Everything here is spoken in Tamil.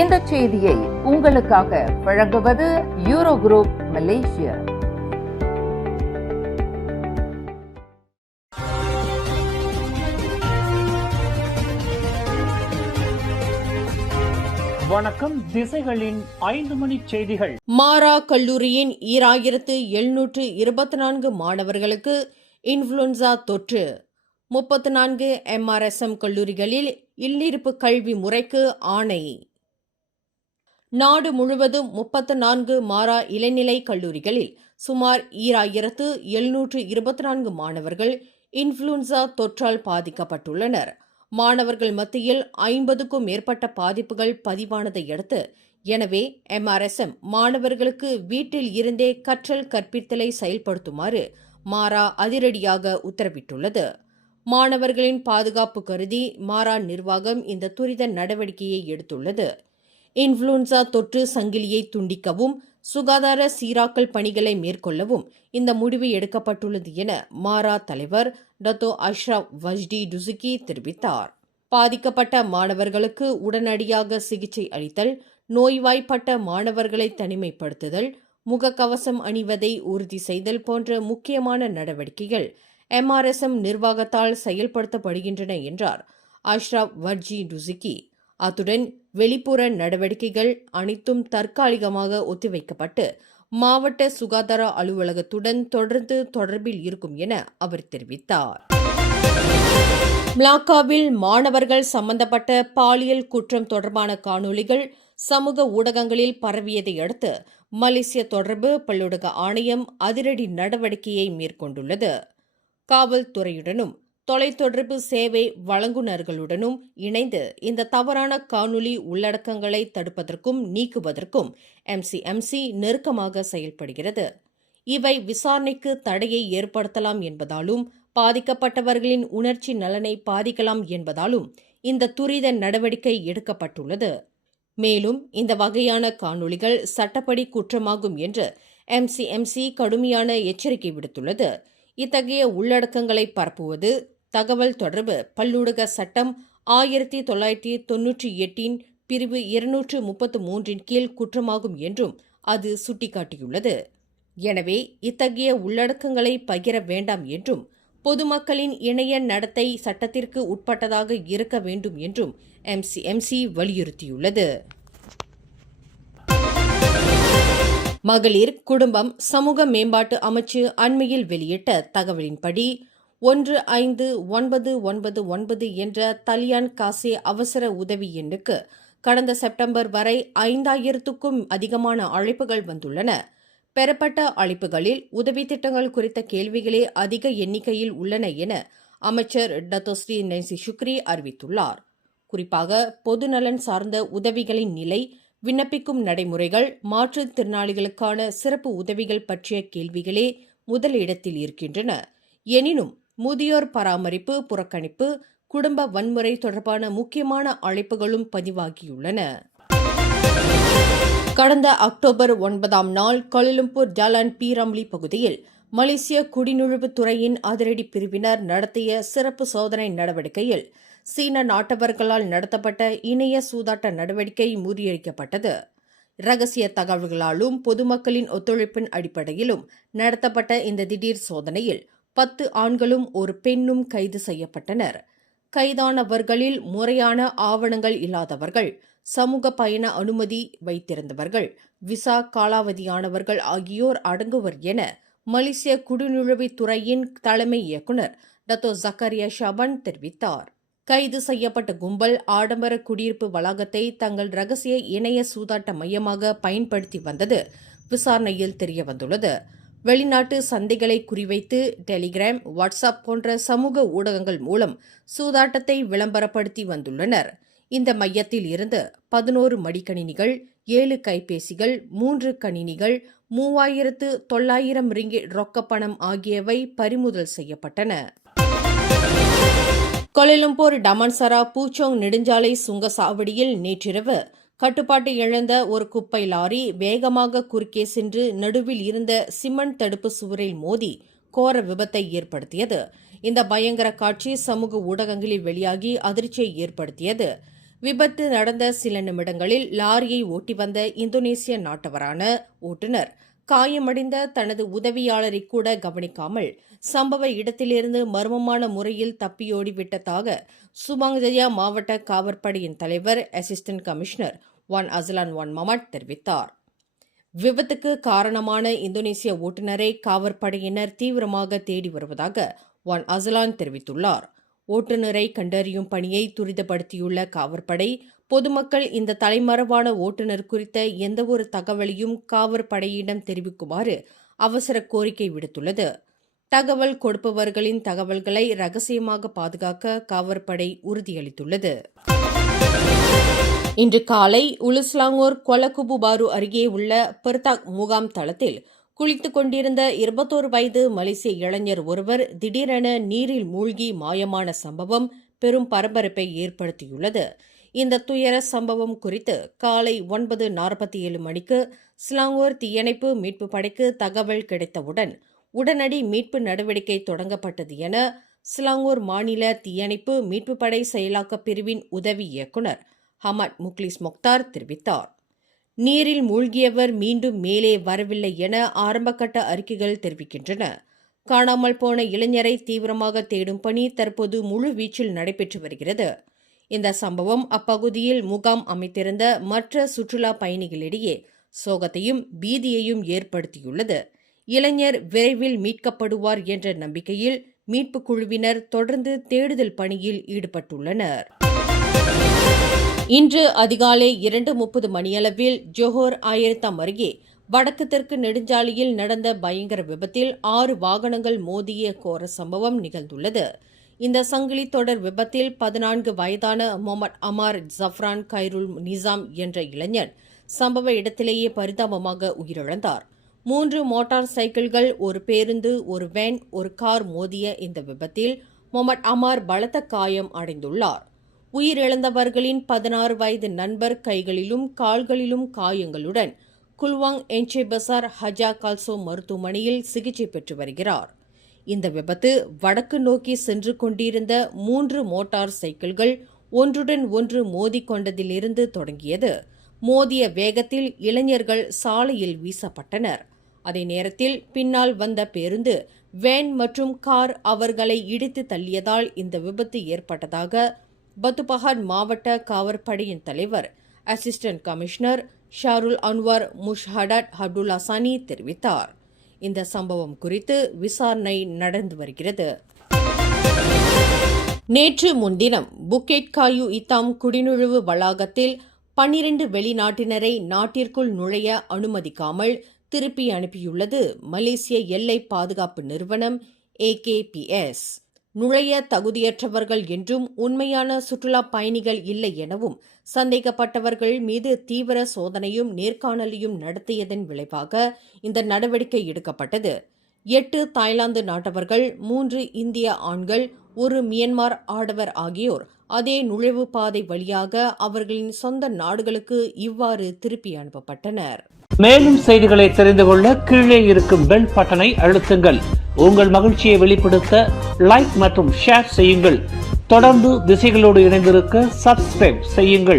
இந்த செய்தியை உங்களுக்காக வழங்குவது யூரோ குரூப் மலேசியா. வணக்கம். திசைகளின் 5 மணி செய்திகள். மாரா கல்லூரியின் 2724 மாணவர்களுக்கு இன்ஃபுளுன்சா தொற்று. 34 MRSM கல்லூரிகளில் இல்லிருப்பு கல்வி முறைக்கு ஆணை. நாடு முழுவதும் 34 மாரா இளநிலை கல்லூரிகளில் சுமார் 2724 மாணவர்கள் இன்ஃபுளுன்சா தொற்றால் பாதிக்கப்பட்டுள்ளனர். மாணவர்கள் மத்தியில் 50க்கும் மேற்பட்ட பாதிப்புகள் பதிவானதை அடுத்து, எனவே MRSM மாணவர்களுக்கு வீட்டில் இருந்தே கற்றல் கற்பித்தலை செயல்படுத்துமாறு மாரா அதிரடியாக உத்தரவிட்டுள்ளது. மாணவர்களின் பாதுகாப்பு கருதி மாரா நிர்வாகம் இந்த துரித நடவடிக்கையை எடுத்துள்ளது. இன்ஃபுளுன்சா தொற்று சங்கிலியை துண்டிக்கவும் சுகாதார சீராக்கல் பணிகளை மேற்கொள்ளவும் இந்த முடிவு எடுக்கப்பட்டுள்ளது என மாரா தலைவர் டத்தோ அஷ்ரப் வஜ்டி டுசுகி தெரிவித்தார். பாதிக்கப்பட்ட மாணவர்களுக்கு உடனடியாக சிகிச்சை அளித்தல், நோய்வாய்ப்பட்ட மாணவர்களை தனிமைப்படுத்துதல், முகக்கவசம் அணிவதை உறுதி செய்தல் போன்ற முக்கியமான நடவடிக்கைகள் MRSM நிர்வாகத்தால் செயல்படுத்தப்படுகின்றன என்றார் அஷ்ரப் வஜ்டி டுசுகி. அத்துடன் வெளிப்புற நடவடிக்கைகள் அனைத்தும் தற்காலிகமாக ஒத்திவைக்கப்பட்டு மாவட்ட சுகாதார அலுவலகத்துடன் தொடர்ந்து தொடர்பில் இருக்கும் என அவர் தெரிவித்தார். மலாக்காவில் மாணவர்கள் சம்பந்தப்பட்ட பாலியல் குற்றம் தொடர்பான காணொலிகள் சமூக ஊடகங்களில் பரவியதை அடுத்து மலேசிய தொடர்பு பல்லூடக ஆணையம் அதிரடி நடவடிக்கையை மேற்கொண்டுள்ளது. காவல்துறையுடனும் தொலைத்தொடர்பு சேவை வழங்குநர்களுடனும் இணைந்து இந்த தவறான காணொலி உள்ளடக்கங்களை தடுப்பதற்கும் நீக்குவதற்கும் MCMC நெருக்கமாக செயல்படுகிறது. இவை விசாரணைக்கு தடையை ஏற்படுத்தலாம் என்பதாலும் பாதிக்கப்பட்டவர்களின் உணர்ச்சி நலனை பாதிக்கலாம் என்பதாலும் இந்த துரித நடவடிக்கை எடுக்கப்பட்டுள்ளது. மேலும் இந்த வகையான காணொலிகள் சட்டப்படி குற்றமாகும் என்று MCMC கடுமையான எச்சரிக்கை விடுத்துள்ளது. இத்தகைய உள்ளடக்கங்களை பரப்புவது தகவல் தொடர்பு பல்லூடக சட்டம் 1998 பிரிவு 233 கீழ் குற்றமாகும் என்றும் அது சுட்டிக்காட்டியுள்ளது. எனவே இத்தகைய உள்ளடக்கங்களை பகிர வேண்டாம் என்றும் பொதுமக்களின் இணைய நடத்தை சட்டத்திற்கு உட்பட்டதாக இருக்க வேண்டும் என்றும் MCMC வலியுறுத்தியுள்ளது. மகளிர் குடும்பம் சமூக மேம்பாட்டு அமைச்சு அண்மையில் வெளியிட்ட தகவலின்படி 1599 என்ற தலியான் காசே அவசர உதவி எண்ணுக்கு கடந்த செப்டம்பர் வரை 5000க்கும் அதிகமான அழைப்புகள் வந்துள்ளன. பெறப்பட்ட அழைப்புகளில் உதவி திட்டங்கள் குறித்த கேள்விகளே அதிக எண்ணிக்கையில் உள்ளன என அமைச்சர் டத்தோஸ்ரீ நைசி ஷுக்ரி அறிவித்துள்ளார். குறிப்பாக பொதுநலன் சார்ந்த உதவிகளின் நிலை, விண்ணப்பிக்கும் நடைமுறைகள், மாற்றுத்திறனாளிகளுக்கான சிறப்பு உதவிகள் பற்றிய கேள்விகளே முதலிடத்தில் இருக்கின்றன. எனினும் முதியோர் பராமரிப்பு, புறக்கணிப்பு, குடும்ப வன்முறை தொடர்பான முக்கியமான அழைப்புகளும் பதிவாகியுள்ளன. கடந்த October 9 Kuala Lumpur Jalan P Ramlee பகுதியில் மலேசிய குடிநுழைவுத் துறையின் அதிரடி பிரிவினர் நடத்திய சிறப்பு சோதனை நடவடிக்கையில் சீன நாட்டவர்களால் நடத்தப்பட்ட இணைய சூதாட்ட நடவடிக்கை முறியடிக்கப்பட்டது. இரகசிய தகவல்களாலும் பொதுமக்களின் ஒத்துழைப்பின் அடிப்படையிலும் நடத்தப்பட்ட இந்த திடீர் சோதனையில் 10 ஆண்களும் ஒரு பெண்ணும் கைது செய்யப்பட்டனர். கைதானவர்களில் முறையான ஆவணங்கள் இல்லாதவர்கள், சமூக பயண அனுமதி வைத்திருந்தவர்கள், விசா காலாவதியானவர்கள் ஆகியோர் அடங்குவர் என மலேசிய குடிநுழைவுத் துறையின் தலைமை இயக்குநர் டத்தோ ஜக்கரியா ஷாபான் தெரிவித்தார். கைது செய்யப்பட்ட கும்பல் ஆடம்பர குடியிருப்பு வளாகத்தை தங்கள் ரகசிய இணைய சூதாட்ட மையமாக பயன்படுத்தி வந்தது விசாரணையில் தெரியவந்துள்ளது. வெளிநாட்டு சந்தைகளை குறிவைத்து டெலிகிராம், வாட்ஸ்அப் போன்ற சமூக ஊடகங்கள் மூலம் சூதாட்டத்தை விளம்பரப்படுத்தி வந்துள்ளனர். இந்த மையத்தில் இருந்து 11 மடிக்கணினிகள், 7 கைபேசிகள், 3 கணினிகள், 3900 ரிங்கிட் ரொக்கப்பணம் ஆகியவை பறிமுதல் செய்யப்பட்டன. கோலாலம்பூர் டமான்சரா பூச்சோங் நெடுஞ்சாலை சுங்கசாவடியில் நேற்றிரவு கட்டுப்பாட்டை இழந்த ஒரு குப்பை லாரி வேகமாக குறுக்கே சென்று நடுவில் இருந்த சிமெண்ட் தடுப்பு சுவரில் மோதி கோர விபத்தை ஏற்படுத்தியது. இந்த பயங்கர காட்சி சமூக ஊடகங்களில் வெளியாகி அதிர்ச்சியை ஏற்படுத்தியது. விபத்து நடந்த சில நிமிடங்களில் லாரியை ஓட்டி வந்த இந்தோனேசிய நாட்டவரான ஓட்டுநர் காயமடைந்த தனது உதவியாளரை கூட கவனிக்காமல் சம்பவ இடத்திலிருந்து மர்மமான முறையில் தப்பியோடிவிட்டதாக சுபாங் ஜயா மாவட்ட காவற்படையின் தலைவர் அசிஸ்டன்ட் கமிஷனர் வான் அஸ்லான் வான் மமட் தெரிவித்தார். விபத்துக்கு காரணமான இந்தோனேசிய ஓட்டுநரை காவற்படையினர் தீவிரமாக தேடி வருவதாக வான் அஸ்லான் தெரிவித்துள்ளார். ஓட்டுநரை கண்டறியும் பணியை துரிதப்படுத்தியுள்ள காவற்படை பொதுமக்கள் இந்த தலைமறைவான ஓட்டுநர் குறித்த எந்தவொரு தகவலையும் காவற்படையிடம் தெரிவிக்குமாறு அவசர கோரிக்கை விடுத்துள்ளது. தகவல் கொடுப்பவர்களின் தகவல்களை ரகசியமாக பாதுகாக்க காவற்படை உறுதியளித்துள்ளது. இன்று காலை உலுஸ்லாங்கூர் கொலகுபு பாரு அருகே உள்ள பெர்தாக் முகாம் தளத்தில் குளித்துக் கொண்டிருந்த 21 வயது மலேசிய இளைஞர் ஒருவர் திடீரென நீரில் மூழ்கி மாயமான சம்பவம் பெரும் பரபரப்பை ஏற்படுத்தியுள்ளது. இந்த துயர சம்பவம் குறித்து காலை 9:47 மணிக்கு ஸ்லாங்கூர் தீயணைப்பு மீட்பு படைக்கு தகவல் கிடைத்தவுடன் உடனடி மீட்பு நடவடிக்கை தொடங்கப்பட்டது என ஸ்லாங்கூர் மாநில தீயணைப்பு மீட்பு படை செயலாக்க பிரிவின் உதவி இயக்குநர் ஹமட் முக்லிஸ் மொக்தார் தெரிவித்தார். நீரில் மூழ்கியவர் மீண்டும் மேலே வரவில்லை என ஆரம்பகட்ட அறிக்கைகள் தெரிவிக்கின்றன. காணாமல் போன இளைஞரை தீவிரமாக தேடும் பணி தற்போது முழுவீச்சில் நடைபெற்று வருகிறது. இந்த சம்பவம் அப்பகுதியில் முகாம் அமைத்திருந்த மற்ற சுற்றுலா பயணிகளிடையே சோகத்தையும் பீதியையும் ஏற்படுத்தியுள்ளது. இளைஞர் விரைவில் மீட்கப்படுவார் என்ற நம்பிக்கையில் மீட்புக் குழுவினர் தொடர்ந்து தேடுதல் பணியில் ஈடுபட்டுள்ளனர். இன்று அதிகாலை 2:30 மணியளவில் ஜோஹர் ஆயிரத்தாம் அருகே வடக்கு தெற்கு நெடுஞ்சாலையில் நடந்த பயங்கர விபத்தில் 6 வாகனங்கள் மோதிய கோர சம்பவம் நிகழ்ந்துள்ளது. இந்த சங்கிலி தொடர் விபத்தில் 14 வயதான முகமது அமார் ஜஃப்ரான் கைருல் நிசாம் என்ற இளைஞன் சம்பவ இடத்திலேயே பரிதாபமாக உயிரிழந்தார். 3 மோட்டார் சைக்கிள்கள், ஒரு பேருந்து, ஒரு வேன், ஒரு கார் மோதிய இந்த விபத்தில் முகமது அமார் பலத்த காயம் அடைந்துள்ளார். உயிரிழந்தவர்களின் 16 வயது நண்பர் கைகளிலும் கால்களிலும் காயங்களுடன் குல்வாங் என்சே பசார் ஹஜா கால்சோ மருத்துவமனையில் சிகிச்சை பெற்று வருகிறார். இந்த விபத்து வடக்கு நோக்கி சென்று கொண்டிருந்த 3 மோட்டார் சைக்கிள்கள் ஒன்றுடன் ஒன்று மோதிக்கொண்டதிலிருந்து தொடங்கியது. மோதிய வேகத்தில் இளைஞர்கள் சாலையில் வீசப்பட்டனர். அதே நேரத்தில் பின்னால் வந்த பேருந்து, வேன் மற்றும் கார் அவர்களை இடித்து தள்ளியதால் இந்த விபத்து ஏற்பட்டதாக பத்துபஹாட் மாவட்ட காவற்படையின் தலைவர் assistant commissioner Sharul Anwar முஷ்ஹடாட் Abdul Hasani தெரிவித்தார். இந்த சம்பவம் குறித்து விசாரணை நடந்து வருகிறது. நேற்று முன்தினம் புக்கெட் காயு இத்தாம் குடிநுழைவு வளாகத்தில் 12 வெளிநாட்டினரை நாட்டிற்குள் நுழைய அனுமதிக்காமல் திருப்பி அனுப்பியுள்ளது மலேசிய எல்லை பாதுகாப்பு நிறுவனம் AKPS. நுழைய தகுதியற்றவர்கள் என்றும் உண்மையான சுற்றுலா பயணிகள் இல்லை எனவும் சந்தேகப்பட்டவர்கள் மீது தீவிர சோதனையும் நேர்காணலையும் நடத்தியதன் விளைவாக இந்த நடவடிக்கை எடுக்கப்பட்டது. 8 தாய்லாந்து நாட்டவர்கள், 3 இந்திய ஆண்கள், 1 மியன்மார் ஆடவர் ஆகியோர் அதே நுழைவு பாதை வழியாக அவர்களின் சொந்த நாடுகளுக்கு இவ்வாறு திருப்பி அனுப்பப்பட்டனர். மேலும் செய்திகளை தெரிந்து கொள்ள கீழே இருக்கும் பெல் பட்டனை அழுத்துங்கள். உங்கள் மகிழ்ச்சியை வெளிப்படுத்த லைக் மற்றும் ஷேர் செய்யுங்கள். தொடர்ந்து திசைகளோடு இணைந்திருக்க சப்ஸ்கிரைப் செய்யுங்கள்.